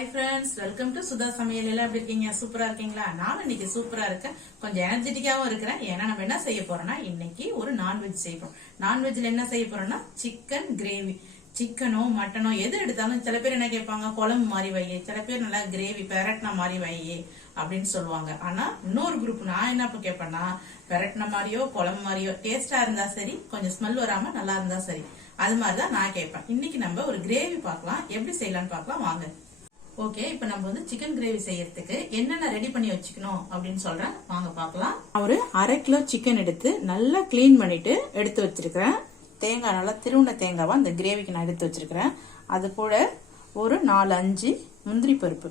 Hi friends, welcome to Sudha சமையல். எல்லாம் எப்படி இருக்கீங்க? சூப்பரா இருக்கீங்களா? நானும் இன்னைக்கு சூப்பரா இருக்கேன். கொஞ்சம் எனர்ஜெட்டிக்காவும் இருக்கிறேன். ஏன்னா நம்ம என்ன செய்ய போறோம்னா இன்னைக்கு ஒரு நான்வெஜ் செய்யறோம். நான்வெஜ்ல என்ன செய்ய போறோம்னா சிக்கன் கிரேவி. சிக்கனோ மட்டனோ எது எடுத்தாலும் சில பேர் என்ன கேட்பாங்க, குழம்பு மாதிரி வை, சில பேர் நல்லா கிரேவி பெரட்டின மாதிரி வை அப்படின்னு சொல்லுவாங்க. ஆனா இன்னொரு குரூப் நான் என்ன கேட்பேன்னா, பெரட்டின மாதிரியோ குழம்பு மாதிரியோ டேஸ்டா இருந்தா சரி, கொஞ்சம் ஸ்மெல் வராம நல்லா இருந்தா சரி, அது மாதிரிதான் நான் கேட்பேன். இன்னைக்கு நம்ம ஒரு கிரேவி பார்க்கலாம், எப்படி செய்யலாம்னு பார்க்கலாம் வாங்க. ஓகே, இப்ப நம்ம வந்து சிக்கன் கிரேவி செய்யறதுக்கு என்னென்ன ரெடி பண்ணி வச்சுக்கணும் அப்படின்னு சொல்றேன், வாங்க பார்க்கலாம். ஒரு 1/2 கிலோ சிக்கன் எடுத்து நல்லா கிளீன் பண்ணிட்டு எடுத்து வச்சிருக்கிறேன். தேங்காய் நல்லா திருவுண தேங்காவா இந்த கிரேவிக்கு நான் எடுத்து வச்சிருக்கிறேன். அது கூட ஒரு 4-5 முந்திரி பருப்பு,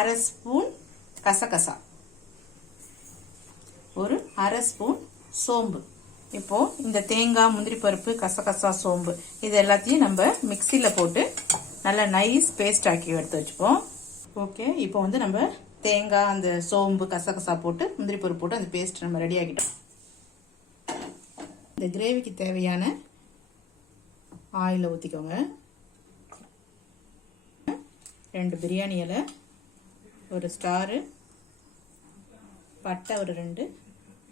1/2 ஸ்பூன் கசகசா, ஒரு 1/2 ஸ்பூன் சோம்பு. இப்போ இந்த தேங்காய், முந்திரி பருப்பு, கசகசா, சோம்பு இது எல்லாத்தையும் நம்ம மிக்சியில போட்டு நல்லா நைஸ் பேஸ்ட் ஆக்கி எடுத்து வச்சுப்போம். ஓகே, இப்போ வந்து நம்ம தேங்காய், அந்த சோம்பு, கசகசா போட்டு முந்திரி பருப்பு போட்டு அந்த பேஸ்ட் நம்ம ரெடி ஆக்கிட்டோம். இந்த கிரேவிக்கு தேவையான ஆயில ஊற்றிக்கோங்க. 2 பிரியாணி இலை, ஒரு ஸ்டாரு, பட்டை ஒரு 2,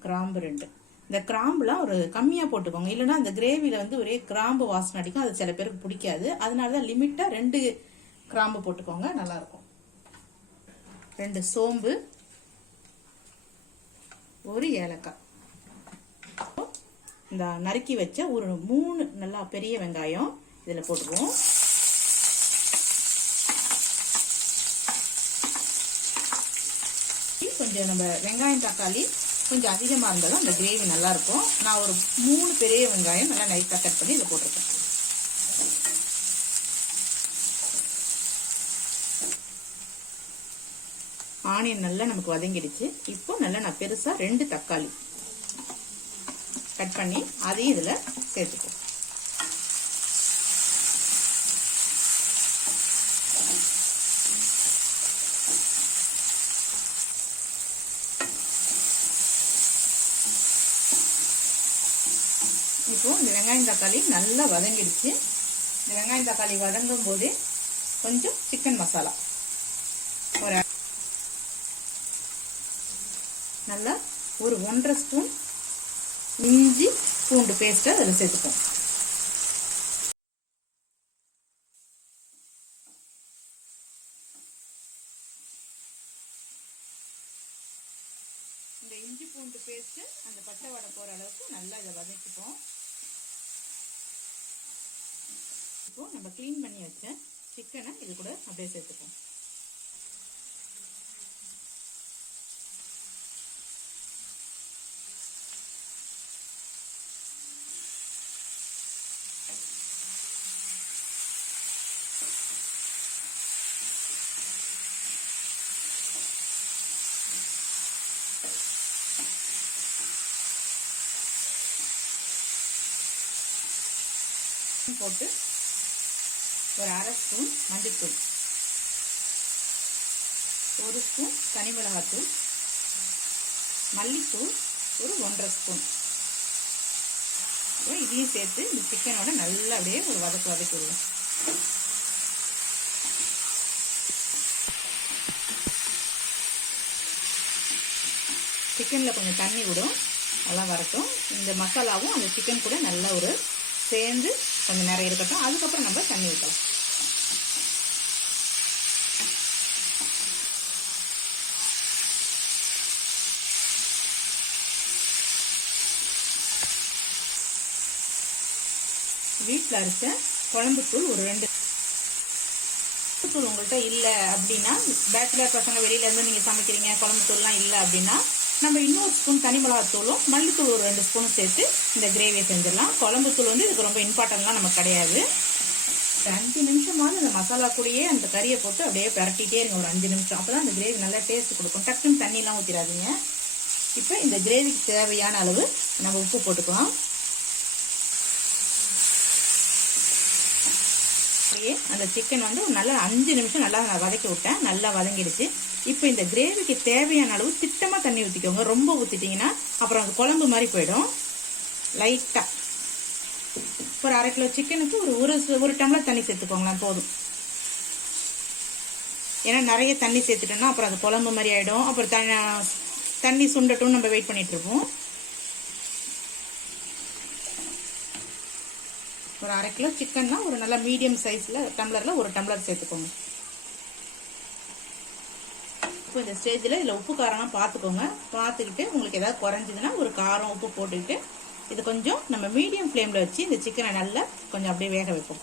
கிராம்பு 2. இந்த கிராம்புலாம் ஒரு கம்மியா போட்டுக்கோங்க, இல்லைன்னா அந்த கிரேவில வந்து ஒரே கிராம்பு வாசனை அடிக்கும், அது சில பேருக்கு பிடிக்காது. அதனாலதான் லிமிட்டா 2 கிராம்பு போட்டுக்கோங்க, நல்லா இருக்கும். 2 சோம்பு, ஒரு ஏலக்காய். இந்த நறுக்கி வச்ச ஒரு 3 நல்லா பெரிய வெங்காயம் இதுல போட்டுக்குவோம். கொஞ்சம் நம்ம வெங்காயம் தக்காளி கொஞ்சம் அதிகமா இருந்தாலும் அந்த கிரேவி நல்லா இருக்கும். நான் ஒரு 3 பெரிய வெங்காயம் நல்லா நைஸா கட் பண்ணி இதை போட்டிருக்கேன். ஆனியன் நல்லா நமக்கு வதங்கிடுச்சு. இப்போ நல்லா நான் பெருசா 2 தக்காளி கட் பண்ணி அதையும் இதுல சேர்த்துப்போம். இப்போ இந்த வெங்காயம் தக்காளி நல்லா வதங்கிடுச்சு. இந்த வெங்காயம் தக்காளி வதங்கும் போது கொஞ்சம் சிக்கன் மசாலா நல்லா ஒரு 1.5 ஸ்பூன் இஞ்சி பூண்டு பேஸ்ட் அதில் சேர்த்துப்போம். இந்த இஞ்சி பூண்டு பேஸ்ட் அந்த பச்சை வடை போற அளவுக்கு நல்லா இதை வதக்கிப்போம். இப்போ நம்ம கிளீன் பண்ணி வச்ச சிக்கனை இது கூட அப்படியே சேர்த்துப்போம். போட்டு ஒரு 1/2 ஸ்பூன் மஞ்சள்தூள், 1 ஸ்பூன் தனி மிளகாத்தூள், மல்லித்தூள் ஒரு 1.5 ஸ்பூன். இதையும் சேர்த்து இந்த சிக்கனோட நல்லா அப்படியே ஒரு வதக்கி விடுவோம். சிக்கன்ல கொஞ்சம் தண்ணி விடும், நல்லா வரட்டும். இந்த மசாலாவும் அந்த சிக்கன் கூட நல்லா ஒரு சேர்ந்து கொஞ்சம் நிறைய இருக்கட்டும். அதுக்கப்புறம் நம்ம தண்ணி ஊற்றலாம். வீட்டில் அரைச்ச குழம்பு தூள் ஒரு 2 தூள் உங்கள்கிட்ட இல்லை அப்படின்னா, பேச்சுலர் பசங்க வெளியில இருந்து நீங்க சமைக்கிறீங்க, குழம்பு தூள்லாம் இல்லை அப்படின்னா நம்ம இன்னொரு ஸ்பூன் தனி மிளகாத்தூளும் மல்லித்தூள் ஒரு 2 ஸ்பூனும் சேர்த்து இந்த கிரேவியை செஞ்சிடலாம். குழம்பு தூள் வந்து இதுக்கு ரொம்ப இம்பார்ட்டன்ட்லாம் நமக்கு கிடையாது. 5 நிமிஷமாவது இந்த மசாலா கூடயே அந்த கறியை போட்டு அப்படியே பரட்டிட்டே இருங்க, ஒரு 5 நிமிஷம். அப்பதான் அந்த கிரேவி நல்லா டேஸ்ட் கொடுக்கும். டக்குன்னு தண்ணிலாம் ஊற்றிடாதீங்க. இப்போ இந்த கிரேவிக்கு தேவையான அளவு நம்ம உப்பு போட்டுக்கலாம். அந்த சிக்கன் வந்து நல்லா 5 நிமிஷம் நல்லா வதக்கி விட்டேன், நல்லா வதங்கிடுச்சு. இப்போ இந்த கிரேவிக்கு தேவையான அளவு திட்டமா தண்ணி ஊற்றிக்கோங்க. ரொம்ப ஊற்றிட்டீங்கன்னா அப்புறம் அது குழம்பு மாதிரி போயிடும். லைட்டா ஒரு 1/2 கிலோ சிக்கனுக்கு ஒரு டம்ளர் தண்ணி சேர்த்துக்கோங்களேன் போதும். ஏன்னா நிறைய தண்ணி சேர்த்துட்டோம்னா அப்புறம் அது குழம்பு மாதிரி ஆயிடும். அப்புறம் தண்ணி சுண்டட்டும் நம்ம வெயிட் பண்ணிட்டு இருப்போம். ஒரு 1/2 கிலோ சிக்கன்னா ஒரு நல்ல மீடியம் சைஸ்ல டம்ளர்ல ஒரு டம்ளர் சேர்த்துக்கோங்க. இப்போ இந்த ஸ்டேஜில் இதில் உப்பு காரம்லாம் பார்த்துக்கோங்க. பார்த்துக்கிட்டு உங்களுக்கு ஏதாவது குறைஞ்சதுன்னா ஒரு காரம் உப்பு போட்டுக்கிட்டு இது கொஞ்சம் நம்ம மீடியம் ஃப்ளேமில் வச்சு இந்த சிக்கனை நல்லா கொஞ்சம் அப்படியே வேக வைப்போம்.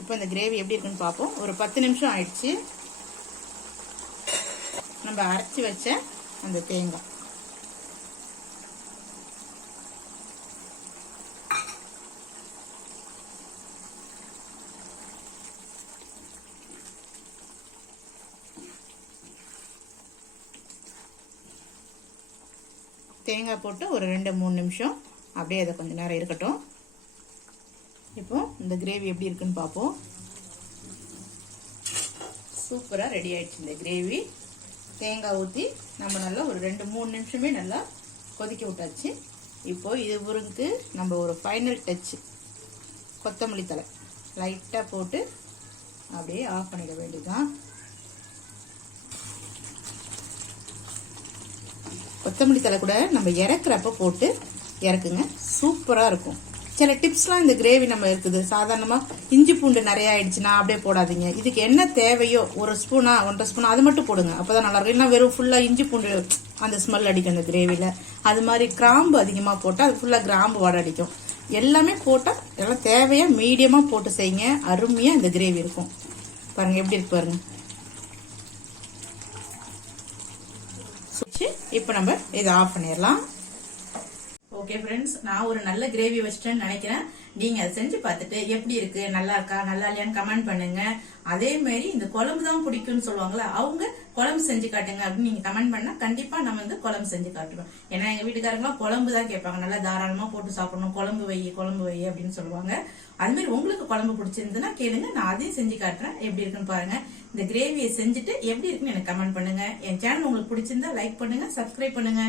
இப்போ இந்த கிரேவி எப்படி இருக்குன்னு பார்ப்போம். ஒரு 10 நிமிஷம் ஆயிடுச்சு. நம்ம அரைச்சி வச்ச அந்த தேங்காய் போட்டு ஒரு 2-3 நிமிஷம் அப்படியே அதை கொஞ்சம் நேரம் இருக்கட்டும். இப்போ இந்த கிரேவி எப்படி இருக்குன்னு பார்ப்போம். சூப்பராக ரெடி ஆயிடுச்சு இந்த கிரேவி. தேங்காய் ஊற்றி நம்ம நல்லா ஒரு 2-3 நிமிஷமே நல்லா கொதிக்க விட்டாச்சு. இப்போ இதுக்கு நம்ம ஒரு ஃபைனல் டச் கொத்தமல்லி தழை லைட்டாக போட்டு அப்படியே ஆஃப் பண்ணிட வேண்டியதுதான். கொத்தமல்லி தழை கூட நம்ம இறக்குறப்ப போட்டு இறக்குங்க, சூப்பரா இருக்கும். சில டிப்ஸ்லாம் இந்த கிரேவி நம்ம இருக்குது. சாதாரணமா இஞ்சி பூண்டு நிறைய ஆயிடுச்சுன்னா அப்படியே போடாதீங்க. இதுக்கு என்ன தேவையோ 1 ஸ்பூனா 1.5 ஸ்பூன் அது மட்டும் போடுங்க, அப்பதான் நல்லா இருக்கும். இல்லைன்னா வெறும் ஃபுல்லா இஞ்சி பூண்டு அந்த ஸ்மெல் அடிக்கும் அந்த கிரேவில. அது மாதிரி கிராம்பு அதிகமா போட்டா அது ஃபுல்லா கிராம்பு வாடை அடிக்கும். எல்லாமே போட்டா எல்லாம் தேவையா மீடியமா போட்டு செய்யுங்க, அருமையா இந்த கிரேவி இருக்கும். பாருங்க எப்படி இருக்கு பாருங்க. இப்போ நம்ம இதை ஆஃப் பண்ணிடலாம். ஓகே ஃப்ரெண்ட்ஸ், நான் ஒரு நல்ல கிரேவி வச்சிட்டேன்னு நினைக்கிறேன். நீங்க அதை செஞ்சு பார்த்துட்டு எப்படி இருக்கு, நல்லா இருக்கா நல்லா இல்லையான்னு கமெண்ட் பண்ணுங்க. அதே மாதிரி இந்த குழம்பு தான் பிடிக்கும்னு சொல்லுவாங்களா, அவங்க குழம்பு செஞ்சு காட்டுங்க அப்படின்னு நீங்க கமெண்ட் பண்ணா கண்டிப்பா நம்ம வந்து குழம்பு செஞ்சு காட்டுவோம். ஏன்னா எங்க வீட்டுக்காரங்களாம் குழம்பு தான் கேட்பாங்க, நல்லா தாராளமா போட்டு சாப்பிடணும், குழம்பு வை அப்படின்னு சொல்லுவாங்க. அது மாதிரி உங்களுக்கு குழம்பு பிடிச்சிருந்ததுன்னா கேளுங்க, நான் அதையும் செஞ்சு காட்டுறேன். எப்படி இருக்குன்னு பாருங்க. இந்த கிரேவியை செஞ்சுட்டு எப்படி இருக்குன்னு எனக்கு கமெண்ட் பண்ணுங்க. என் சேனல் உங்களுக்கு பிடிச்சிருந்தா லைக் பண்ணுங்க, சப்ஸ்கிரைப் பண்ணுங்க.